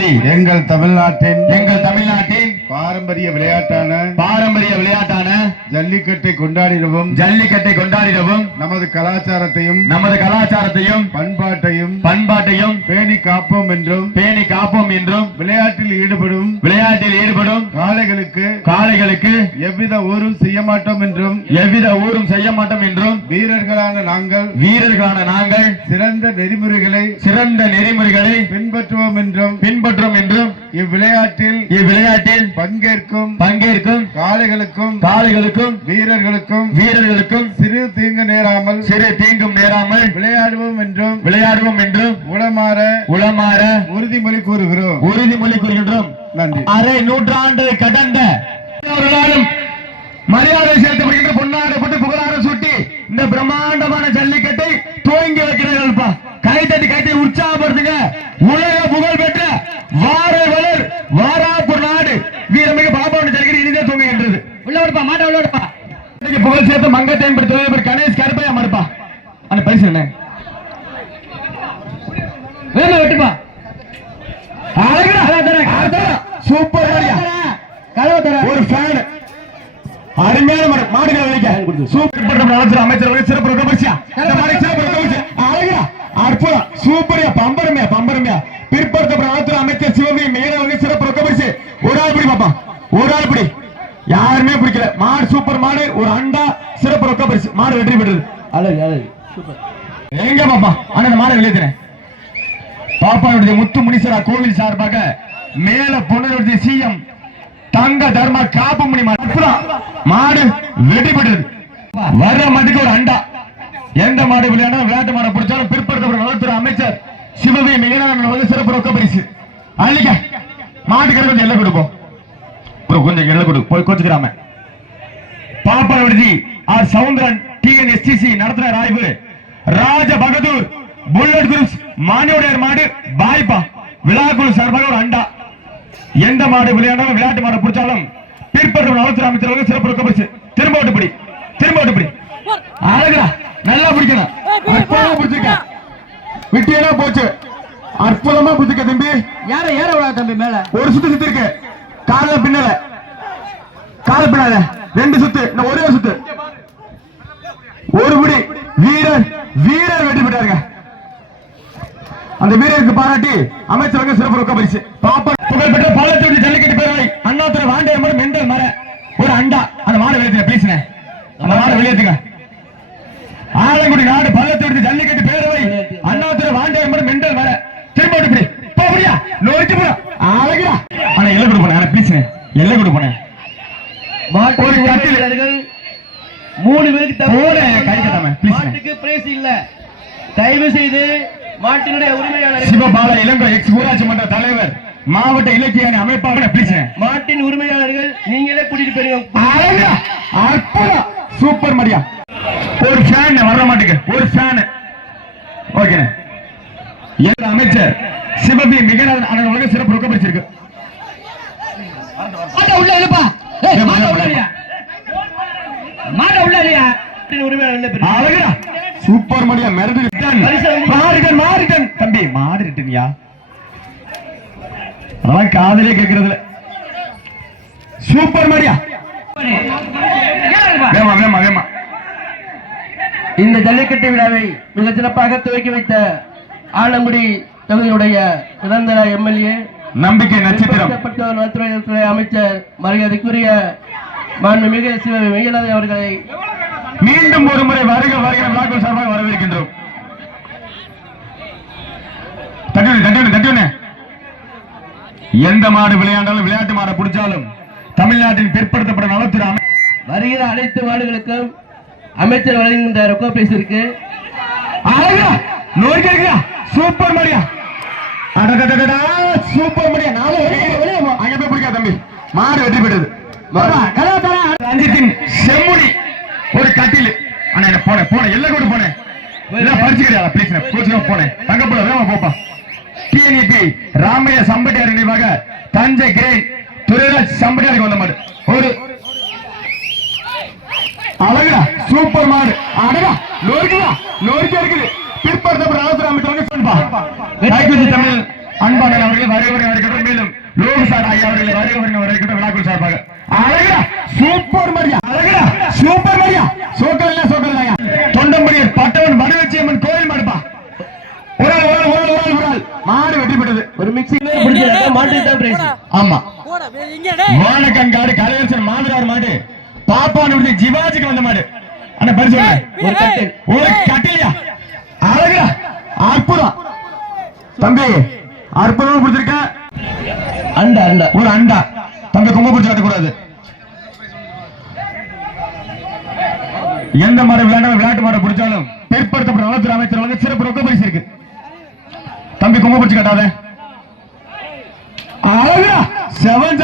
சொல்லி எங்கள் தமிழ்நாட்டின் எங்கள் தமிழ்நாட்டின் பாரம்பரிய விளையாட்டான பாரம்பரிய விளையாட்டான ஜல்லிக்கட்டை கொண்டாடிடவும் ஜல்லிக்கட்டை கொண்டாடிடவும் நமது கலாச்சாரத்தையும் நமது கலாச்சாரத்தையும் பண்பாட்டையும் பண்பாட்டையும் பேணி காப்போம் என்றும் பேணி காப்போம் என்றும் விளையாட்டில் ஈடுபடும் விளையாட்டில் ஈடுபடும் காளைகளுக்கு காளைகளுக்கு எவ்வித ஊரும் செய்ய மாட்டோம் என்றும் எவ்வித ஊரும் செய்ய மாட்டோம் என்றும் வீரர்களான நாங்கள் வீரர்களான நாங்கள் சிறந்த நெறிமுறைகளை சிறந்த நெறிமுறைகளை பின்பற்றுவோம் என்றும் பின்பற்றும் என்றும் இவ்விளையாட்டில் இவ்விளையாட்டில் பங்கேற்கும் பங்கேற்கும் காளைகளுக்கும் காளைகளுக்கும் வீரர்களுக்கும் வீரர்களுக்கும் சிறு தீங்கு நேராமல் சிறு தீங்கும் நேராமல் விளையாடுவோம் என்றும் விளையாடுவோம் என்றும் உளமாற உளமாற உறுதிமொழி கூறுகிறோம். உறுதிமொழி கூறுகின்றோம். நன்றி. அரை நூற்றாண்டு கடந்த மரியாதை செலுத்தப்படுகின்ற பொன்னாடப்பட்டு புகழாரம் சூட்டி இந்த பிரம்மாண்டமான ஜல்லிக்கட்டை துவங்கி வைக்கிறார்கள்ப்பா. கை தட்டி கை தட்டி உற்சாகப்படுத்துங்க. உலக புகழ் பெற்ற வார வளர் நாடு. வீரமிகு பாபாவுடைய ஜல்லிக்கட்டு இனிதே துவங்குகின்றது உள்ள விடுப்பா மாட்ட உள்ள விடுப்பா. இன்னைக்கு புகழ் சேர்த்து மங்கத்தையும் தொழில் கணேஷ் கருப்பையா மறுப்பா? வெட்டுப்பா. சூப்பர். கதவை தர ஒரு ஃபேன் அருமையான மாடு மாடுகளை விளைக்க சூப்பர் பண்ற அமைச்சர் அமைச்சர் சிறப்பு சிறப்பு அற்புதம். சூப்பரியா. பம்பரமையா பம்பரமையா பிற்படுத்தப்பட்ட நலத்துறை அமைச்சர் சிவமி மீனவங்க சிறப்பு ரொக்கபரிசி ஒரு ஆள் பிடி பாப்பா ஒரு ஆள் பிடி யாருமே பிடிக்கல மாடு சூப்பர் மாடு ஒரு அண்டா சிறப்பு ரொக்கபரிசி மாடு வெற்றி பெற்றது. அழகு அழகு. எங்க பாப்பா? அண்ணா இந்த மாடு வெளியேற்றினேன் பாப்பாவுடைய முத்து முனீஸ்வரா கோவில் சார்பாக மேல பொண்ணுடைய சிஎம் தங்க தர்ம காப்புமணி மாடு. மாடு வெற்றி பெற்றது. வர்ற மாட்டுக்கு ஒரு அண்டா. எந்த மாடு விளையாட விளையாட்டு மாடை பிடிச்சாலும் பிற்படுத்தப்பட்ட நலத்துறை அமைச்சர் சிவகை மீனாளன் வந்து சிறப்பு ரொக்க பரிசு. அள்ளிக்க மாட்டுக்கு கொஞ்சம் எல்லை கொடுப்போம். கொஞ்சம் எல்லை கொடு. போய் கோச்சுக்கிறாம பாப்பா விடுதி ஆர் சவுந்தரன் டிஎன்எஸ்டிசி நடத்துற ஆய்வு ராஜ பகதூர் புல்லட் குரூப்ஸ் மானியோடையர் மாடு பாய்பா விழாக்குழு சார்பாக ஒரு அண்டா. எந்த மாடு விளையாடாலும் விளையாட்டு மாடு பிடிச்சாலும் பிற்பட்ட நலத்துறை அமைச்சர் சிறப்பு ரொக்க பரிசு திரும்ப ஓட்டுப்படி திரும்ப ஓட்டுப்படி அழகுடா நல்லா பிடிக்கணும். அற்புதமா பிடிச்சிருக்க. விட்டியனா போச்சு. அற்புதமா பிடிச்சிருக்க தம்பி. யார ஏற விடா தம்பி மேல? ஒரு சுத்து சுத்தி இருக்கு கால பின்னல. கால பின்னால. ரெண்டு சுத்து. இன்னும் ஒரே ஒரு சுத்து. ஒரு பிடி வீரர் வீரர் வெற்றி பெற்றாருங்க. அந்த வீரருக்கு பாராட்டி அமைச்சரங்க சிறப்பு ரொக்க பரிசு. பாப்பா புகழ்பெற்ற பள்ளத்தூர் ஜல்லிக்கட்டு பேரவை அண்ணாத்துறை வாண்டியர் மரம் மெண்டல் மர ஒரு அண்டா. அந்த மாடு வெளியேற்றுங்க ப்ளீஸ்ண்ணே அந்த மாடு வெளியேற்றுங்க ஆலங்குடி நாடு பள்ளத்தூர் ஜல்லிக்கட்டு பேரவை அண்ணாத்துறை வாண்டியர் மரம் மெண்டல் மர. திரும்ப இப்படி. போறியா நோரிச்சு போற அழகா ஆனா எல்லை கொடு போனேன் ப்ளீஸ்ண்ணே எல்லை கொடு போனேன் மாட்டு ஒரு கட்டில். மூணு பேருக்கு. மாட்டுக்கு பிரைஸ் இல்ல. தயவு செய்து மாட்டினுடைய உரிமையாளர்கள் சிவபால இளங்கோ எக்ஸ் ஊராட்சி மன்ற தலைவர் மாவட்ட இலக்கிய அணி அமைப்பாளர் மாட்டின் உரிமையாளர்கள் நீங்களே கூட்டிட்டு போயிருங்க. அற்புதம். சூப்பர் மரியா. ஒரு ஃபேன் வர மாட்டேங்க ஒரு ஃபேன் ஓகே எந்த அமைச்சர் சிவபி மிகநாதன் அண்ணன் உலக சிறப்பு ரொக்க பிடிச்சிருக்கு உள்ள மாட்ட உள்ள மாட்ட உள்ள இல்லையா மாட்டின் உரிமையாளர்கள் பெரிய- அழகா சூப்பர் மரியா மிரண்டு மாறிட்டன் தம்பி மாடு ரிட்டன்யா அதெல்லாம் காதலே கேட்கறதுல சூப்பர் ஏறுங்கப்பா. வேமா வேமா வேமா. இந்த ஜல்லிக்கட்டு விழாவை மிக சிறப்பாக துவக்கி வைத்த ஆலங்குடி தொகுதியினுடைய நிரந்தர எம்எல்ஏ நம்பிக்கை நட்சத்திரம். அமைச்சர் மரியாதைக்குரிய மாண்புமிகு சிவ வெங்கடாதன் அவர்களை மீண்டும் ஒரு முறை வருக வருகிற விழாக்கள் சார்பாக வரவேற்கின்றோம். தட்டுனே தட்டுனே தட்டுனே. எந்த மாடு விளையாண்டாலும் விளையாட்டு மாடை பிடிச்சாலும் தமிழ்நாட்டின் பிற்படுத்தப்பட்ட நலத்துறை வருகிற அனைத்து மாடுகளுக்கும் அமைச்சர் வழங்குகின்ற ரொக்க பரிசு இருக்கு அழகா நோய்க்கு சூப்பர் மரியா சூப்பர் மரியா நாலு அங்க போய் பிடிக்கா தம்பி. மாடு வெற்றி பெற்றது ரஞ்சித்தின் செம்முடி ஒரு கட்டில். அண்ணா என்ன போனேன் போனேன் எல்லாம் கூட போனேன் எல்லாம் பறிச்சுக்கிறியா ப்ளீஸ் கோச்சுக்கா போனேன். தங்கப்புல வேமா போப்பா. டிஎன்இபி ராமையா சம்பட்டியார் நினைவாக தஞ்சை கிரேன் துரைராஜ் சம்பட்டியாருக்கு வந்த மாடு. ஒரு அழகா சூப்பர் மாடு. அழகா நோருக்குதா நோருக்கா இருக்குது. பிற்படுத்தப்பட்ட நலத்துறை அமைச்சர் சொல்லுப்பா. தமிழ் அன்பாளர் அவர்கள் வருகிறவர்கள் இருக்கட்டும் மேலும் லோகசார் ஐயா அவர்கள் வருகிறவர்கள் இருக்கட்டும் விழாக்குள் சார்பாக. அழகா சூப்பர் மரியா அழகா சூப்பர் மரியா. சோக்கல் இல்ல சோக்கல் ஐயா. தொண்டம்படியர் பட்டவன் வடவச்சியம்மன் கோயில் மாடுப்பா. ஒரு ஆள், ஒரு ஆள், ஒரு ஆள், ஒரு ஆள். மாடு வெற்றி பெற்றது ஒரு மிக்ஸி பிடிச்சதா மாட்டுக்கு தான் பிரைஸ் ஆமா வானக்கங்காடு கலையரசன் மாமனார் மாடு. பாப்பானுடைய ஜிவாஜிக்கு வந்த மாடு. அண்ணா பரிசு. ஒரு கட்டில். ஒரு கட்டிலியா அழகா அற்புதம். தம்பி அற்புதமா பிடிச்சிருக்க அண்டா அண்டா. ஒரு அண்டா. தம்பி கும்ப பிடிச்சு கட்டக்கூடாது எந்த மாதிரி விளையாண்டாலும் விளையாட்டு மாடை பிடிச்சாலும் பிற்படுத்தப்பட்ட நலத்துறை அமைச்சர் வந்து சிறப்பு ரொக்க பரிசு இருக்கு. தம்பி கும்ப பிடிச்சு கட்டாத. அழகா செவன்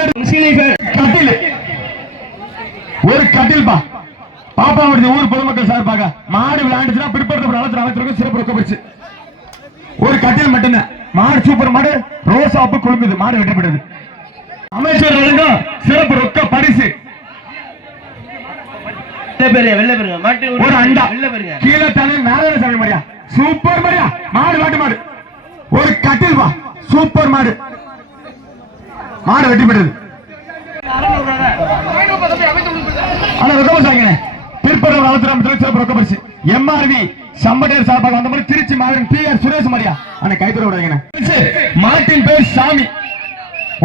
கட்டில். ஒரு கட்டில் பா. பாப்பா வருது ஊர் பொதுமக்கள் சார் பாக்க மாடு விளையாண்டுச்சுன்னா பிற்படுத்தப்பட்ட நலத்துறை அமைச்சருக்கு சிறப்பு ரொக்க பரிசு. ஒரு கட்டில் மட்டும்தான். மாடு சூப்பர் மாடு ரோசா அப்பு குழுங்குது மாடு வெட்டப்படுது அமைச்சர் வழங்கும் சிறப்பு ரொக்க பரிசு. ஒரு அண்டா. கீழே தலை நாராயண சாமி மாடியா சூப்பர் மாடியா மாடு மாட்டு மாடு. ஒரு கட்டில் வா. சூப்பர் மாடு. மாடு வெட்டி ஆனா ரொக்க பரிசு வாங்கினேன் திருப்பதி வளர்த்துறாமத்தில் சிறப்பு ரொக்க பரிசு. எம்ஆர்வி சம்படையர் சார்பாக வந்த மாதிரி திருச்சி மாதிரி பி ஆர் சுரேஷ் மாடியா அண்ணா கைத்தூர விடாங்க மாட்டின் பேர் சாமி.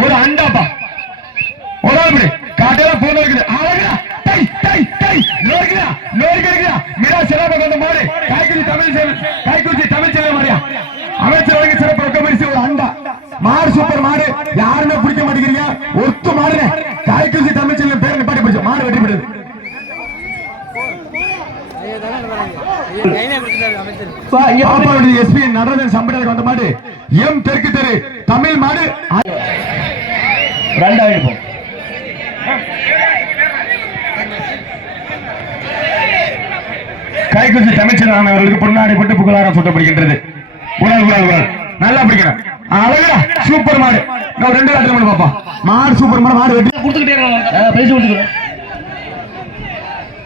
ஒரு அண்டாப்பா. ஒரு ஆள் காட்டையில போன இருக்குது அழகா டை டை டை நோருக்குதா நோருக்கு இருக்குதா மிரா சிறப்பு கொண்ட கைக்குச்சி தமிழ் செல்வன் கைக்குச்சி தமிழ் செல்வன் மரியா. அமைச்சர் வழங்கி சிறப்பு ரொக்க ஒரு அண்டா. மாடு சூப்பர் மாடு. யாருமே பிடிக்க மாட்டேங்கிறீங்க? ஒத்து மாடுங்க கைக்குச்சி தமிழ் செல்வன் பேர் நிப்பாட்டி பிடிச்சு மாடு வெட்டி விடுது கையில கொடுத்தாரு அமைச்சர் வா, இங்க பாரு. பாப்பாவுடைய எஸ்பி நடராஜன் சம்பளத்துக்கு வந்த மாடு. எம் தெற்கு தெரு தமிழ் மாடு. ரெண்டாயிரம். எடுப்போம் கைக்குச்சி தமிழ்ச்செல்வன் அவர்களுக்கு பொன்னாடி பட்டு புகழாரம் சூட்டப்படுகின்றது. உடல் உடல் உடல் நல்லா பிடிக்கணும். அழகா சூப்பர் மாடு. நான் ரெண்டு காட்டு மாடு பாப்பா. மாடு சூப்பர் மாடு மாடு வெட்டி. கொடுத்துக்கிட்டே இருக்கணும் கொடுத்துக்கிறேன்.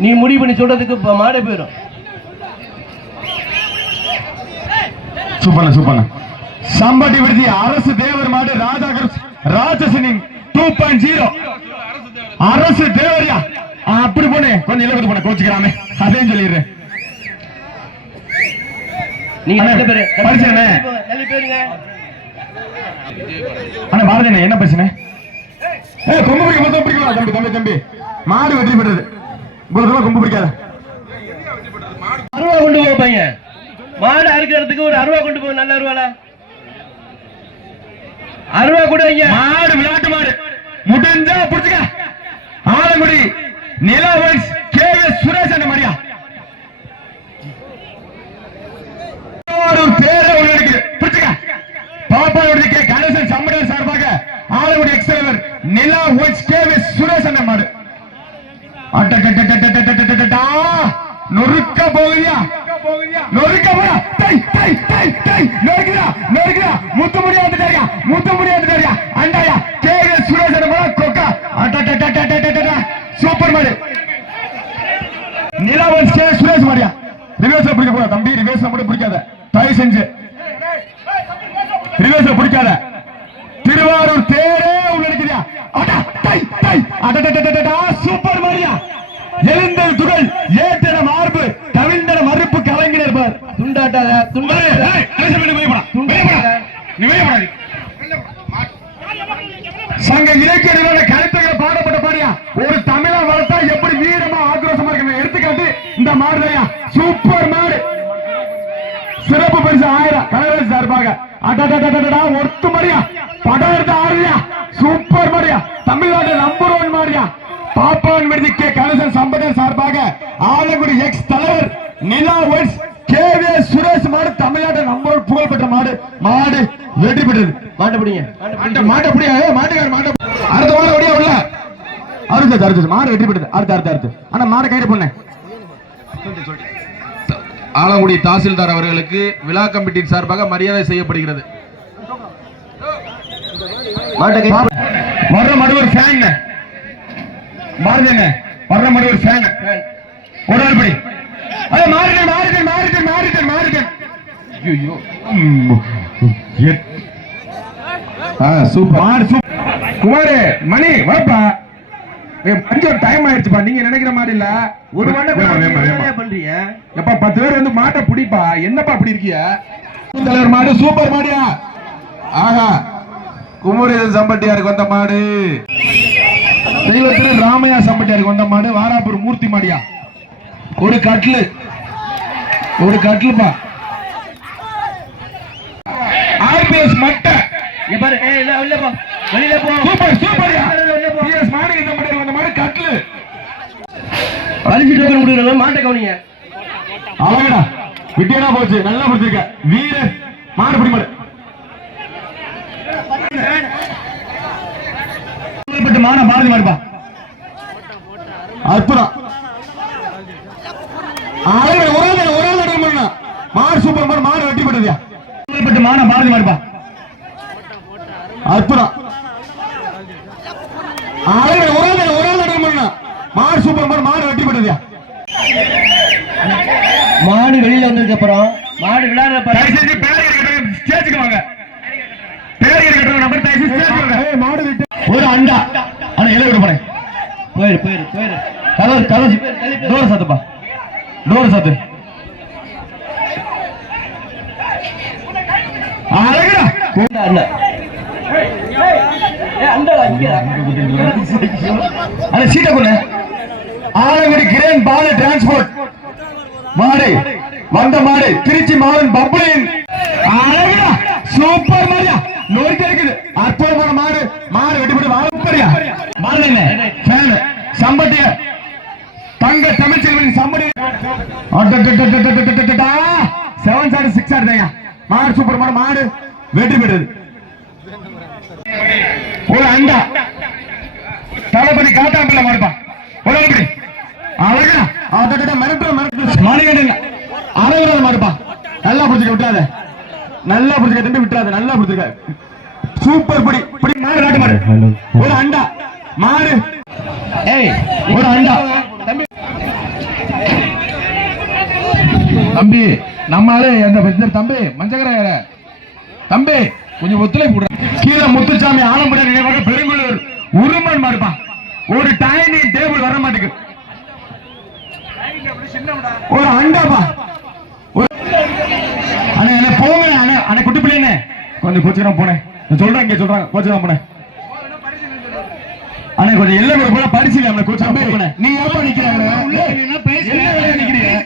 நீ முடிவு பண்ணி சொல்றதுக்கு மாடே போயிடும். சூப்பர்ண்ண சூப்பர்ண்ண. சம்பட்டி விடுதி அரசு தேவர் மாடு ராஜா ராஜசனின் டூ பாயிண்ட் ஜீரோ அரசு தேவரியா? அப்படி போனே. கொஞ்சம் இலவசம் போன கோச்சுக்கிறாமே. அதையும் சொல்லிடுறேன். என்ன பிரச்சனை? கொம்பு பிடிக்க மொத்தம் பிடிக்கலாம். தம்பி தம்பி தம்பி. மாடு வெற்றி பெற்றது இவ்வளவு கொம்பு பிடிக்காத. கொண்டு போ பையன். மாடு அறுக்கிறதுக்கு ஒரு அருவா கொண்டு போகும் நல்ல அருவால அருவா கூட மாடு விளையாட்டு மாடு. முடிஞ்சா புடிச்சுக்க. ஆலங்குடி நிலா வைஸ் கே எஸ் சுரேஷ் அந்த மாதிரியா? ஒரு பேர பாப்பா கே கணேசன் சார்பாக ஆலங்குடி எக்ஸலவர் நிலா வைஸ் கே சுரேஷ் அந்த மாடு. அட்ட நொறுக்க போகுதியா? நொறுக்க போயா டை டை டை டை நொறுக்குதா நொறுக்குதா முத்து முடியா வந்துட்டாரியா முத்து முடியா வந்துட்டாரியா அண்டாயா கே. எஸ் சுரேஷ் அண்ணன் மாடு கொக்கா. அட்டட்டட்டட்டட்டட்டட்டா. சூப்பர் மாடு நிலாவன் கே சுரேஷ் மாடியா ரிவேஸ்ல பிடிக்க கூடாது தம்பி ரிவேஸ்ல மட்டும் பிடிக்காத தயவு செஞ்சு ரிவேஸ்ல பிடிக்காத திருவாரூர் தேரே உள்ள இருக்கிறியா அடா டை டை அடடடடடடா சூப்பர் மாரியா எழுந்தல் துகள் மார்பு கவிழ்ந்தன மறுப்பு கலைஞர் பார் துண்டாட்டாத துண்டா சங்க இலக்கிய நிறுவன கருத்துக்களை பாடப்பட்ட பாடியா? ஒரு தமிழ வளர்த்தா எப்படி வீரமா ஆக்ரோஷமா இருக்கு எடுத்துக்காட்டு இந்த மாடுதையா சூப்பர் மாடு. சிறப்பு பரிசு ஆயிரம். கலைவர் சார்பாக. அடடடடடடா ஒத்து மரியா படம் எடுத்த ஆடுறியா சூப்பர் மரியா தமிழ்நாடு மாரியா பாப்பான் விடுதி கே. கணேசன் சம்பதன் சார்பாக ஆலங்குடி எக்ஸ் தலைவர் நிலா ஒய்ஸ் கே. வே. சுரேஷ் மாடு தமிழ்நாடு நம்பர் ஒன் புகழ்பெற்ற மாடு. மாடு வெற்றி பெற்றது. மாட்டு பிடிங்க. மாட்ட மாட்டுக்கார மாட்ட அடுத்த மாடு ஓடியா உள்ள? அறுத்து அறுத்து மாடு வெற்றி பெற்றது. அடுத்து அடுத்து அடுத்து ஆனா மாடை கைது பண்ண ஆலங்குடி தாசில்தார் அவர்களுக்கு விழா கமிட்டியின் சார்பாக மரியாதை செய்யப்படுகிறது. வர்ற மாடு ஒரு ஃபேன் மாறுது என்ன வர்ற மாடு ஒரு ஃபேன் ஒரு ஆள் படி அது மாறிட்டேன் மாறிட்டேன் மாறிட்டேன் மாறிட்டேன் மாறிட்டேன் ஐயோ சூப்பர். குமாரு மணி வாப்பா. கொஞ்சம் டைம் ஆயிடுச்சுப்பா. நீங்க நினைக்கிற மாதிரி இல்ல. ஒரு. பண்றீங்க? எப்பா பத்து பேர் வந்து மாட்டை பிடிப்பா? என்னப்பா அப்படி இருக்கிய? தலைவர் மாடு சூப்பர் மாடியா? ஆஹா. குமரேசன் சம்பட்டியாருக்கு வந்த மாடு. தெய்வத்திரு ராமையா சம்பட்டியாருக்கு வந்த மாடு வாராப்பூர் மூர்த்தி மாடியா. ஒரு கட்லு ஒரு கட்லுப்பா ஆர்பிஎஸ் மட்டை. இங்க பாரு. ஏய் இல்ல உள்ள போ. வெளியில போ. சூப்பர் போ பிஎஸ் மாடு இந்த மாடு வந்த மாடு கட்லு பரிசு டோக்கன் கொடுக்குறவங்க மாட்டை கவனிங்க. அழகடா. விட்டியனா போச்சு. நல்லா பிடிச்சிருக்க. வீர மாடு பிடி மாடு பட்டு மான பாரதி மாடுப்பா அற்புதம். அழகு ஒரு ஆள் ஒரு நடுவு பண்ணா சூப்பர் வெட்டி பட்டதுயா பட்டு மான பாரதி மாடுப்பா அற்புதம். அழகு ஒரு ஆள் ஒரு நடுவு பண்ணா மாடு சூப்பர் வெட்டி பட்டதுயா மாடு வெளியில வந்ததுக்கு அப்புறம் மாடு விளையாடுற பாரு கட்டுறவங்க ஸ்டேஜுக்கு வாங்க நம்பர் தயவு ஸ்டேஜுக்கு வாங்க மாடு விட்டு ஒரு அண்டா ஆனா இலை விட போறேன் போயிரு போயிரு போயிரு. கதவு கதவு டோர் சாத்துப்பா. டோர் சாத்து. அழகுடா. இங்க அட சீட்டை கொண்டு ஆலங்குடி கிரேன் பால டிரான்ஸ்போர்ட் மாடு. வந்த மாடு. திருச்சி மாவன் பப்ளின். அழகுடா. சூப்பர் மாரியா நோய்க்கு இருக்குது அற்புதமான மாடு. மாடு வெட்டிப்பட்டு வாழப்படியா மாடு என்ன? ஃபேன் சம்பட்டிய தங்க தமிழ்ச்செல்வன் சம்படி செவன் சார் சிக்ஸ் ஆடுதாங்க மாடு சூப்பர் மாடு மாடு வெற்றி பெற்றது ஒரு அண்டா தளபதி காட்டாம்பிள்ள மாடுப்பா ஒரு அப்படி அழகா அதோட மிரட்டு மிரட்டு மணிகண்டுங்க அழகுற மாடுப்பா நல்லா பிடிச்சிக்க விட்டாத நல்லா பிடிச்சிக்க தம்பி விட்டுறாத நல்லா பிடிச்சிக்க சூப்பர் பிடி பிடி மாடு நாட்டு மாடு ஒரு அண்டா மாடு ஏய் ஒரு அண்டா. தம்பி. தம்பி நம்மளால அந்த இந்த தம்பி மஞ்சகர தம்பி கொஞ்சம் ஒத்துழைப்பு விடுற கீழே முத்துசாமி ஆலம்புடைய நினைவாக பெருங்குளூர். உருமன் மாடுப்பா. ஒரு டைனிங் டேபிள் வர மாட்டேங்குது. ஒரு அண்டாப்பா. ஒரு- அண்ணா என்ன போங்க அண்ணா அண்ணா குட்டி பிள்ளைன்னு கொஞ்சம் கோச்சுக்கிறேன் போனேன் சொல்றேன் இங்க சொல்றாங்க கோச்சுக்கிறேன் போனேன் அண்ணா கொஞ்சம் எல்லாம் கூட போல பரிசு அவனை போனேன் நீ ஏப்பா நிக்கிறாங்க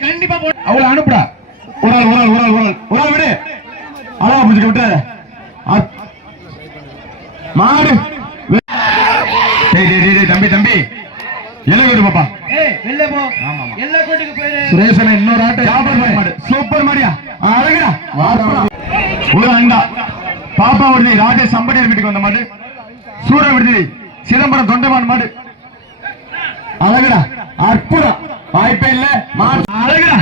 கண்டிப்பா அவளை அனுப்புடா. ஒரு ஆள் ஒரு ஆள் ஒரு ஆள் ஒரு ஆள். ஒரு ஆள் விடு. அழகா பிடிச்சிக்க விட்டுறாத அ- மாடு. தம்பி தம்பி. எல்லாம் விடு பாப்பா. சுரேஷன் இன்னொரு ஆட்டை. ஜாபர் பாய் மாடு. சூப்பர் மாடியா? அழகுடா. ஒரு அண்டா. பாப்பா விடுதி ராஜேஷ் சம்படியார் வீட்டுக்கு வந்த மாடு. சூர விடுதி. சிதம்பரம் தொண்டமான் மாடு. அழகுடா அற்புதம். வாய்ப்பே இல்ல மாடு. அழகுடா.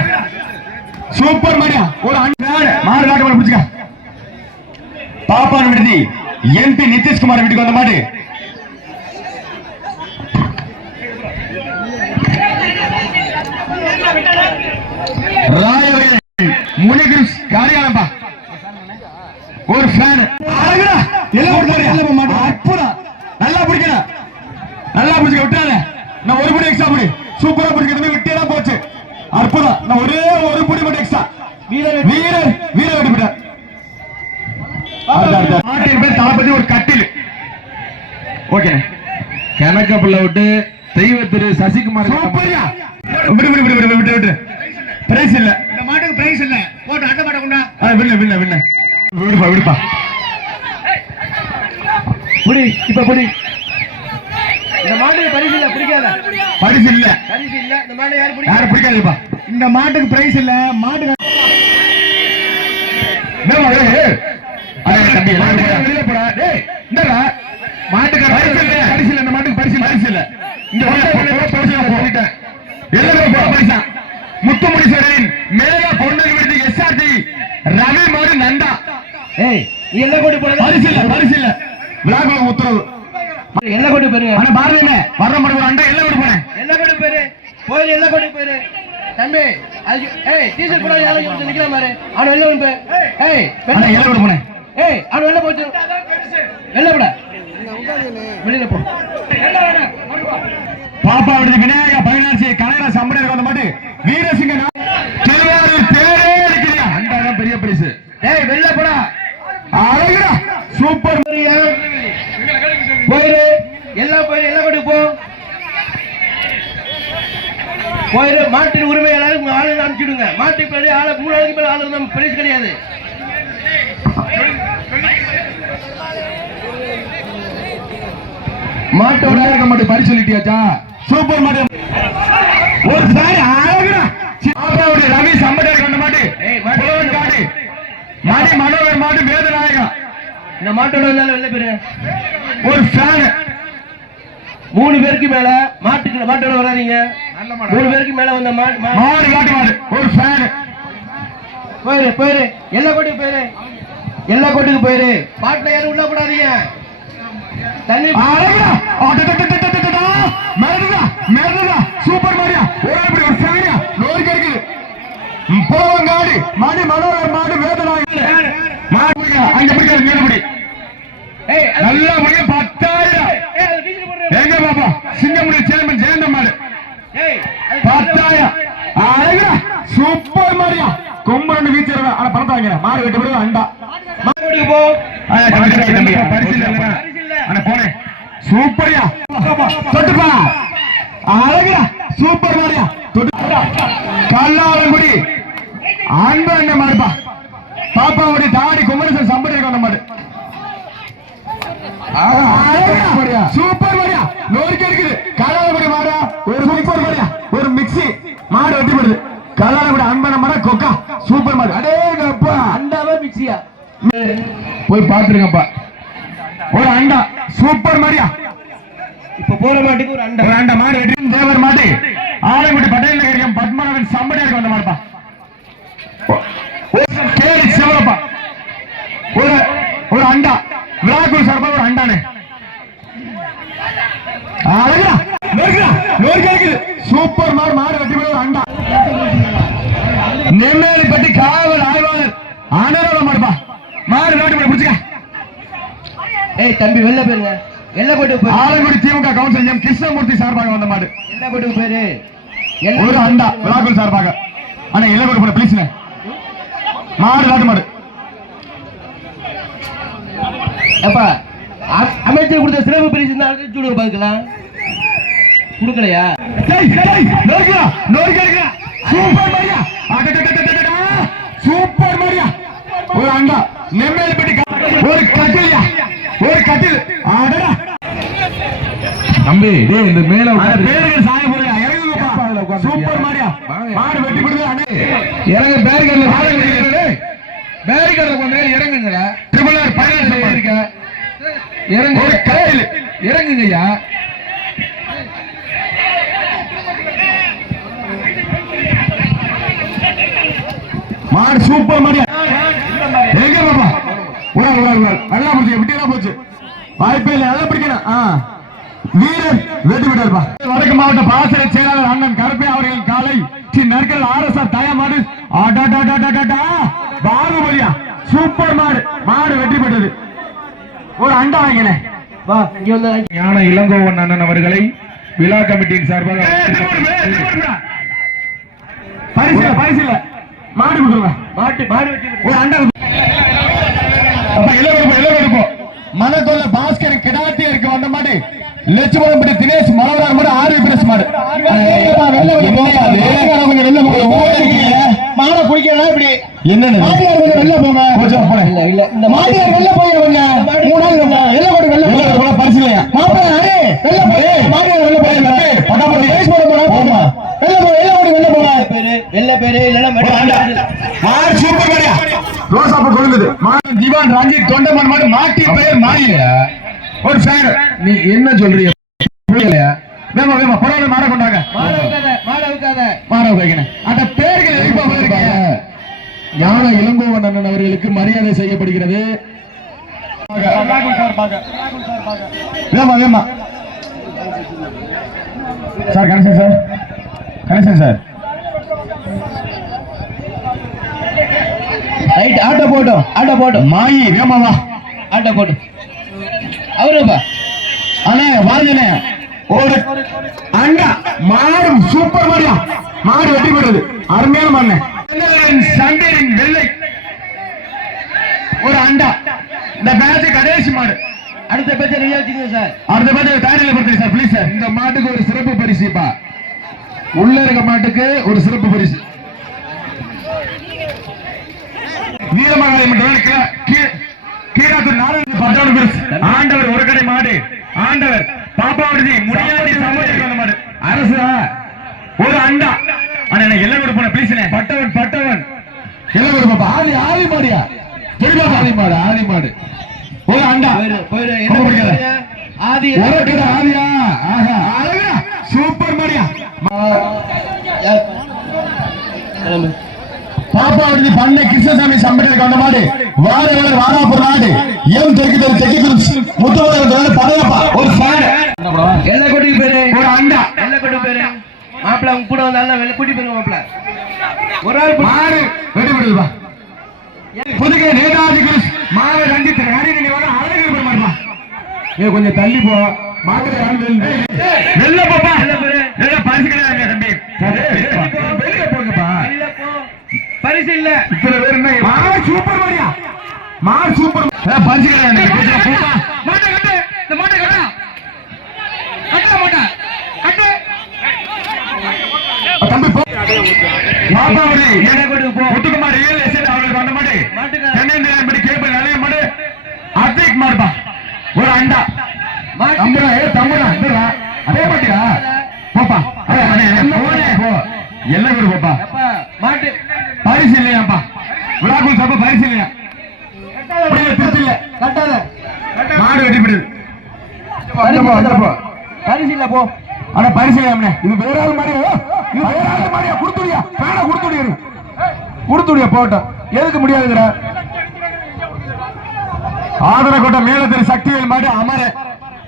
சூப்பர் மாடியா ஒரு மாடு. காட்டு மாடு பிடிச்சுக்க. பாப்பான் விடுதி. எம்பி நிதிஷ்குமார் வீட்டுக்கு வந்த மாடு. ராயவரே முனிகிருஷ் காரியாலம்பா. ஒரு ஃபேன் அழகுடா. எல்லாம் அற்புதம். நல்லா பிடிக்க விட்டாத நான் ஒரு படி எக்ஸ்ட்ரா படி. சூப்பரா பிடிக்கிறது விட்டே தான் போச்சு. அற்புதம். நான் ஒரே ஒரு படி மட்டும் எக்ஸ்ட்ரா வீரர். வீரர். வீரர் வெட்டி விட்டார் மாட்டின் பேர் தளபதி ஒரு கட்டில். ஓகே. கணக்க பிள்ளை விட்டு தெய்வ திரு சசிகுமார் சூப்பர்யா விடு விடு விடு விடு விடு விடு. பிரைஸ் இல்ல. இந்த மாட்டுக்கு பிரைஸ் இல்ல. போட்டு அட்டை மாட்ட கொண்டா. ஆ, வில்ல வில்ல வில்ல விடுப்பா விடுப்பா. புடி இப்ப புடி இந்த மாட்டுக்கு பரிசு இல்ல பிடிக்காத பரிசு இல்ல பரிசு இல்ல இந்த மாடு யாரு பிடி யாரும் பிடிக்காதுப்பா இந்த மாட்டுக்கு பிரைஸ் இல்ல போடா. இந்தாடா. மாட்டுக்கு பரிசு இல்ல. பரிசு இல்ல, இந்த மாட்டுக்கு பரிசு. பரிசு இல்ல. இங்க வா, போ, போ, பரிசு இல்ல, சொல்லிட்டேன். எல்லாரும் போ, பரிசா. முத்துமுனீஸ்வரரின் மேலா பொன்னல் விடுதி எஸ்ஆர்டி ரவி மாடு நந்தா ஏய் எல்லா கோட்டு போடுங்க பரிசு இல்ல பரிசு இல்ல விழாக்குளம் உத்தரவு எல்லா கோட்டு போயிருங்க ஆனா பாரதியமே வர்ற மாடு அண்டா எல்லா கோட்டு போயிரு போயிரு எல்லா கோட்டு போயிரு? தம்பி அது ஏய் டீசல் கூட யாரும் கொஞ்சம் நிக்கிற மாதிரி அவன் வெளில வந்து ஏய். ஆனா எல்லாம் விட போறேன் ஏய் அவன் வெளில போச்சு. வெளில போடா. வெளியில போ. வெளில வாடா. பாப்பா விடுது விநாயக பதினாட்சி கலைஞர சம்பளம் வந்த மாட்டு வீரசிங்க பெரிய பரிசு. டேய் வெளில போடா. அழகுடா. சூப்பர். போயிரு. எல்லாம் போயிரு எல்லாம் கொண்டு போ. போயிரு மாட்டின் உரிமையாளர் உங்க ஆளு அனுப்பிச்சுடுங்க மாட்டுக்கு பேரு ஆளை மூணு ஆளுக்கு மேல ஆளு நம்ம பிரைஸ் கிடையாது. மாட்டோட இருக்க மாட்டு பரிசு சொல்லிட்டியாச்சா சூப்பர் மாட்டு ஒரு சாரி அழகுடா. ரவி சம்பளம் வந்த மாட்டு. மாட்டு. காடு. மணி மனோகர் மாட்டு வேதநாயகம் இந்த மாட்டோட வெளில போயிரு. ஒரு ஃபேன் மூணு பேருக்கு மேல மாட்டுக்கு மாட்டோட வராதீங்க. ஒரு பேருக்கு மேல வந்த மாடு மாடு காட்டு மாடு. ஒரு ஃபேன் போயிரு போயிரு. எல்லா கோட்டுக்கு போயிரு. எல்லா கோட்டுக்கு போயிரு. பாட்டுல யாரும் உள்ள கூடாதீங்க. தண்ணி மிரடுதா மிரடுதா சூப்பர் மாரியா ஒரு அப்படி ஒரு ஃபேனியா நோறு கிடைக்குது போவன் காடி மாடி மனோகர் மாடு வேதனா மாடு அங்க பிடிக்கிறது மீனபடி நல்ல முடிய பத்தாயிரம். எங்க பாப்பா? சிங்கமுடி சேர்மன் ஜெயந்த மாடு. சூப்பர் மாரியா. கொம்பு ஆனா பணத்தை அண்டா. சூப்பர்யா. தொட்டுப்பா. அழகுடா. சூப்பர் மாரியா. தொட்டு கல்லாலங்குடி அன்பு அண்ணன் மாடுப்பா. பாப்பாவுடைய தாடி குமரசன் சம்படி கொண்ட மாடு. சூப்பர் மாரியா. நோரிக்க இருக்குது கல்லாலங்குடி மாடு வெட்டி போடுது கல்லாலங்குடி அன்பன மாடா கொக்கா. சூப்பர் மாடு. அடேங்கப்பா அண்டாவா மிக்சியா போய் பாத்துருங்கப்பா. ஒரு அண்டா. சூப்பர் மாரியா இப்ப போற மாட்டுக்கு ஒரு அண்டா. ஒரு அண்டா மாடு வெற்றி தேவர் மாடு. ஆலங்குடி பட்டேல் நகரியம் பத்மநாபன் சம்படியாருக்கு வந்த மாடுப்பா. ஒரு கேலி சிவப்பா. ஒரு ஒரு அண்டா. விழாக்குள் சார்பா ஒரு அண்டானே. அழகா நோய்க்கிறா நோய்க்கு இருக்குது சூப்பர் மாடு மாடு வெட்டி போய் ஒரு அண்டா நெம்மேலி பட்டி காவல் ஆய்வாளர் ஆனரோட மாடுப்பா. மாடு நாட்டு மாடு பிடிச்சிக்க ஏய் தம்பி வெளில போயிருங்க. எல்லா கோட்டுக்கு போயிரு. ஆலங்குடி திமுக கவுன்சில் எம் கிருஷ்ணமூர்த்தி சார்பாக வந்த மாடு. எல்லா கோட்டுக்கு போயிரு. ஒரு அண்டா விழாக்குள் சார்பாக. அண்ணா இளவரசு போட ப்ளீஸ் மாடு நாட்டு மாடு. அப்பா அமைச்சர் கொடுத்த சிறப்பு பரிசு இருந்தா அழைச்சு விடுங்க பாத்துக்கலாம் கொடுக்கலையா? டேய், டேய், நோக்கியா இருக்கிறா. சூப்பர் மாரியா. அடடடடடடடா. சூப்பர் மாரியா. ஒரு அண்டா. நெம்மேலிப்பட்டி க- ஒரு கட்டில்யா ஒரு கட்டில். அடடா. தம்பி டேய் இந்த மேல அந்த பேருகள் சாய போறியா இறங்குங்கப்பா சூப்பர் மாரியா. மாடு வெட்டி கொடுங்க அண்ணே. இறங்க பேரிகர்ல பேரிகர்ல கொஞ்ச நேரம் இறங்குங்கடா. ட்ரிபிள் ஆர் பைனல் இருக்க இறங்கு ஒரு கட்டில். இறங்குங்கய்யா. மாடு சூப்பர் மாரியா எங்க பாப்பா? ஆள், ஒரு ஆள். நல்லா போச்சு விட்டா போச்சு? வாய்ப்பே இல்லை நல்லா பிடிக்கணும். ஆ. வீரர் வெற்றி விட்டார்ப்பா. வடக்கு மாவட்ட பாசறை செயலாளர் அண்ணன் கருப்பே அவர்கள் காலை ஸ்ரீ நற்கல் ஆர்எஸ்ஆர் தயா மாடு. பாகுபலியா சூப்பர் மாடு. மாடு வெற்றி பெற்றது. ஒரு அண்டா வாங்கினேன் வா இங்க வந்து வாங்கி. ஞான இளங்கோவன் அண்ணன் அவர்களை விழா கமிட்டியின் சார்பாக பரிசு பரிசு இல்ல. மாடு கொடுங்க மாட்டு மாடு ஒரு அண்டா அப்ப எல்லாம் எடுப்போம் எல்லாம் பாஸ்கர் கிடாத்தி இருக்கு வந்த மாடு லட்சுமணப்பட்டி தினேஷ் மலவரார் மாடு ஆர்வி பிரஸ் மாடு வெளில போகும் வெளில போகும் மாட குடிக்கலாம் இப்படி? என்னன்னு? மாடியார் கொஞ்சம் வெளில போங்க. கொஞ்சம் போங்க இல்ல இல்ல இந்த மாடு மாடியார் வெளில கொஞ்சம் மூணாவது வெளில போடு வெளில போட பரிசு இல்லையா மாப்பிள்ளை அரே வெளில போடு மாடியார் வெளில போங்க பட்டாபட்டி ரேஸ் போட போறா. போமா. வெளில போ வெளில போடு வெளில போங்க பேரு வெள்ள பேரு இல்லன்னா ஒரு அண்டா. மாடு சூப்பர் மாடியா ரோசாப்பூ கொடுக்குது மாடு திவான் ரஞ்சித் தொண்டமன் மாடு மாட்டி பெயர் மாடியா ஒரு ஃபேன் நீ என்ன சொல்றீங்க புரியலையா? வேமா வேமா பரவாயில்ல மாட கொண்டாங்க. மாட வைக்காத மாட வைக்காத. மாட வைக்கணும் அந்த போயிருக்க ஞான இளங்கோவன் அண்ணன் அவர்களுக்கு மரியாதை செய்யப்படுகிறது. Sir Ganesan sir. Ganesan sir. Right auto போட்டோம் ஆட்டோ போட்டோம். மாயி வேமா வா. ஆட்டோ போட்டோம். அவருப்பா அண்ணே வாருங்கண்ணே. ஒரு அண்டா மாடு சூப்பர் மாடியா மாடு வெற்றி பெறுது அருமையான மாடு சண்டையின் வெள்ளை. ஒரு அண்டா. இந்த மேட்ச் கடைசி மாடு. அடுத்த பேச்சை நீங்க வச்சுக்கோங்க சார். அடுத்த பேட்ச் தயாரில படுத்துங்க சார். Please sir. இந்த மாட்டுக்கு ஒரு சிறப்பு பரிசுப்பா உள்ள இருக்க மாட்டுக்கு ஒரு சிறப்பு பரிசு. வீரமங்கலம் மன்றம் கீ- கீ- கீழாத்தூர் நாராயண பட்டாள குருஸ். ஆண்டவர் ஒரு கடை மாடு. ஆண்டவர். பாப்பாவதி முனியாண்டி மாடு அரசு? ஒரு அண்டா. அண்ணா எனக்கு எல்லாம் கொடுப்போம் ப்ளீஸ் பட்டவன் பட்டவன். எல்லாம் பாப்பா. ஆதி ஆதி மாடியா? தெரியுமா ஆதி மாடு? ஆதி மாடு. ஒரு அண்டா. போயிரு என்ன. பண்ணுறீங்க? ஆதி உனக்கு ஆதியா? ஆஹா. அழகா சூப்பர் மாடியா? கிளம்பு. பாப்பாவதி பண்ணை கிருஷ்ணசாமி சம்பட்டிற்கு வந்த மாடு. வாரவர் வாராப்பூர் நாடு. எம் தெற்கு தெரு தெற்கு குருஸ். முத்துவதற்கு படையப்பா ஒரு ஃபேன் எல்லா கொட்டிக்கு பேரு ஒரு அண்டா. எல்லா கொட்டி பேரு மாப்பிள்ள உங்க கூட வந்தாலும் வெளில கூட்டி போயிருங்க மாப்பிள்ள ஒரு ஆள் மாடு. வெடி விடுதுப்பா புதுகை நேதாஜி குருஸ் மாடு ரஞ்சித் ஹரி நீங்க வேணா அழகு பெருமாடுப்பா ஏ கொஞ்சம் தள்ளி போ. மாட்டுக்கு யாரும் வெள்ள பாப்பா. வெள்ள பரிசு கிடையாது தம்பி? வெளியே போங்கப்பா. பரிசு இல்ல. இத்தனை பேர் என்ன சூப்பர் மாடியா? மாடு சூப்பர். போப்பா மாட்டை கட்டு. இந்த மாட்டை கட்டா. கட்ட மாட்டா. கட்டு. தம்பி போ. முத்துக்குமார் ரியல் எஸ்டேட் அவர்களுக்கு வந்த மாடு. சென்னை படி கேபிள் நிறைய மாடு. அத்விக் மாடுப்பா. ஒரு அண்டா. தம்புடா ஏ தம்புடா இந்தடா. அதே மாட்டியா போப்பா. எல்லாம் கூட போப்பா. மாட்டு. பரிசு இல்லையாப்பா. விழாக்குள் சபை பரிசு இல்லையா அப்படியே திருப்தி இல்ல கட்டாத மாடு வெட்டி விடுது வந்தப்போ வந்தப்போ. பரிசு இல்ல போ. ஆனா பரிசு இது வேற ஆள் மாடியா இது வேற ஆள் மாடியா குடுத்துடியா பேன குடுத்துடியா குடுத்துடியா போட்டோம் எதுக்கு முடியாதுங்கிற? ஆதர கொண்ட மேலத்திரு சக்திவேல் மாடு அமர.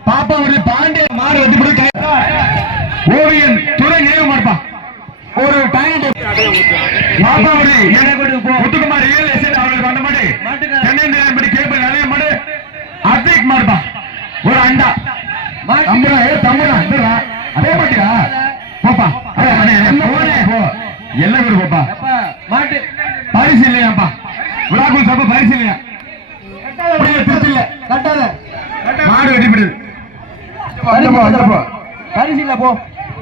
பாப்பாவுடைய பாண்டிய மாடு ஓவியன் துறை நினைவு மாடுப்பா. ஒரு டைம். பாப்பாவுடைய எல்லா கொட்டிக்கு போ முத்துக்குமார் அவர்களுக்கு வந்த மாடு மாட்டுக்கு சென்னை படி கேபிள் நிறைய மாடு அத்விக் மாடுப்பா ஒரு அண்டா. தம்புடா ஏ தம்புடா இந்தடா அதே மாட்டியா போப்பா. போ எல்லாம் கூட போப்பா. மாட்டு பரிசு இல்லையாப்பா? விழாக்குள் சபை பரிசு இல்லையா? இல்ல கட்டாத மாடு வெட்டி விடுது வந்தப்போ பரிசு இல்ல போ.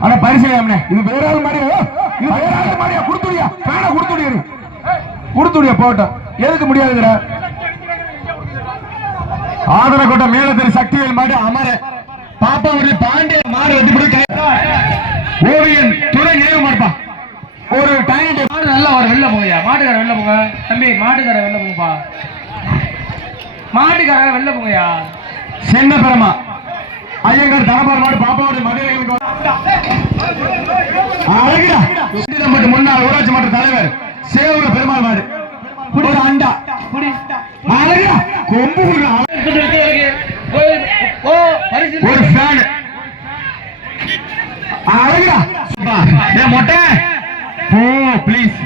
ஆனா பரிசு இல்லையாம்னே. இது வேற ஆள் மாடியா இது வேற ஆள் மாடியா குடுத்துடியா பேன குடுத்துடியா குடுத்துடியா போட்டோம் எதுக்கு முடியாதுங்கிற? ஆதர கொண்ட மேலத்திரு சக்திவேல் மாடு அமர. பாப்பாவுடைய பாண்டிய மாடு ஓவியன் துறை நினைவு மாடுப்பா. ஒரு டைம் மாடு நல்லா வர வெளில போங்கய்யா. மாட்டுக்கார வெளில போங்க. தம்பி மாட்டுக்கார வெளில போங்கப்பா. மாட்டுக்கார வெளில போங்கயா சென்ன பெருமா ஐயங்கார் தரபார் மாடு பாப்பாவுடைய மதுரைகளுக்கு அழகுடா. சுத்திரம்பட்டு முன்னாள் ஊராட்சி மன்ற தலைவர் சேவூர் பெருமாள் மாடு. அண்டா. கொம்பு. ஒரு ஃபேன் அழகுடா. ஏ மொட்டை. போ ப்ளீஸ்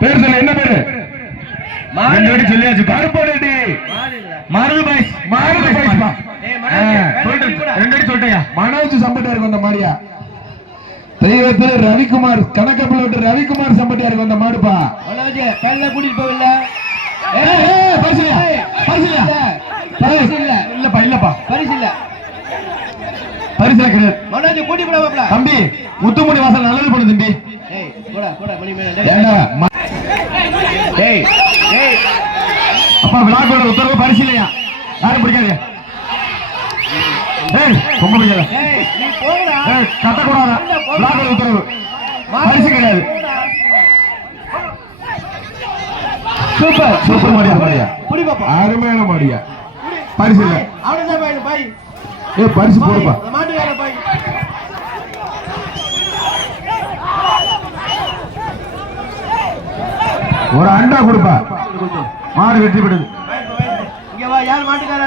பேர் சொல்லு என்ன பேரு? ரெண்டு சொல்லியாச்சு. மருது பாய்ஸ். மருது பாய்ஸ். ரெண்டு சொல்லிட்டேயா? மனோஜ் மாடியா? தெய்வத்தில் ரவிக்குமார். கணக்கப்பில் விட்டு ரவிக்குமார் சம்பட்டியாருக்கு வந்த மாடுப்பா? மனோஜ், கல்ல கூட்டிட்டு போவில்ல? இல்லப்பா இல்லப்பா. பரிசு இல்ல. பரிசு கிடையாது மனோஜ், கூட்டி போடா மாப்ள. தம்பி முத்துமணி வாசல் நல்லது தம்பி. போடா, டேய். அப்பா விழாக்களோட உத்தரவு பரிசு இல்லையா? யாரும் பிடிக்காது. ரொம்ப பிடிக்காத. டேய், நீ போடா. ஏய் கத்தக்கூடாத? விழாக்களோட உத்தரவு. பரிசு கிடையாது. சூப்பர். சூப்பர் மாடியா மாடியா புடி பாப்பா. அருமையான மாடியா பரிசு இல்லை அவனுதான் பாய் பாய் ஏ பரிசு போடுப்பா. அந்த மாட்டுக்கார பாய் ஒரு அண்டா கொடுப்பா. மாடு வெற்றி பெறுது. இங்க வா யார் மாட்டுக்கார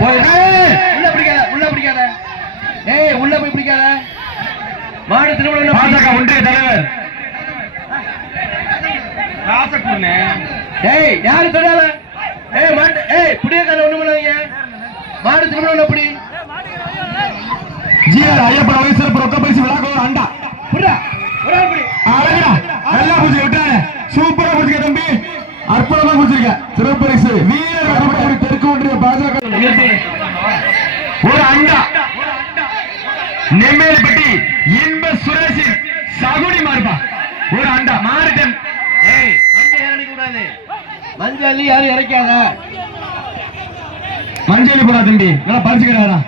போய் உள்ள பிடிக்காத உள்ள பிடிக்காத. ஏய் உள்ள போய் பிடிக்காத. மாடு திரும்ப பாஜக ஒன்றிய தலைவர். ராசக்குண்ணே டேய் யாரு சொன்னால ஏய் மாட்டு ஏய் புடிய கதை ஒண்ணு பண்ணாதீங்க மாடு திரும்ப எப்படி ஜிஆர் ஐயப்பன் வயசு ரொக்க பரிசு விழாக்கோ அண்டா. பறிச்சுக்கிறாரா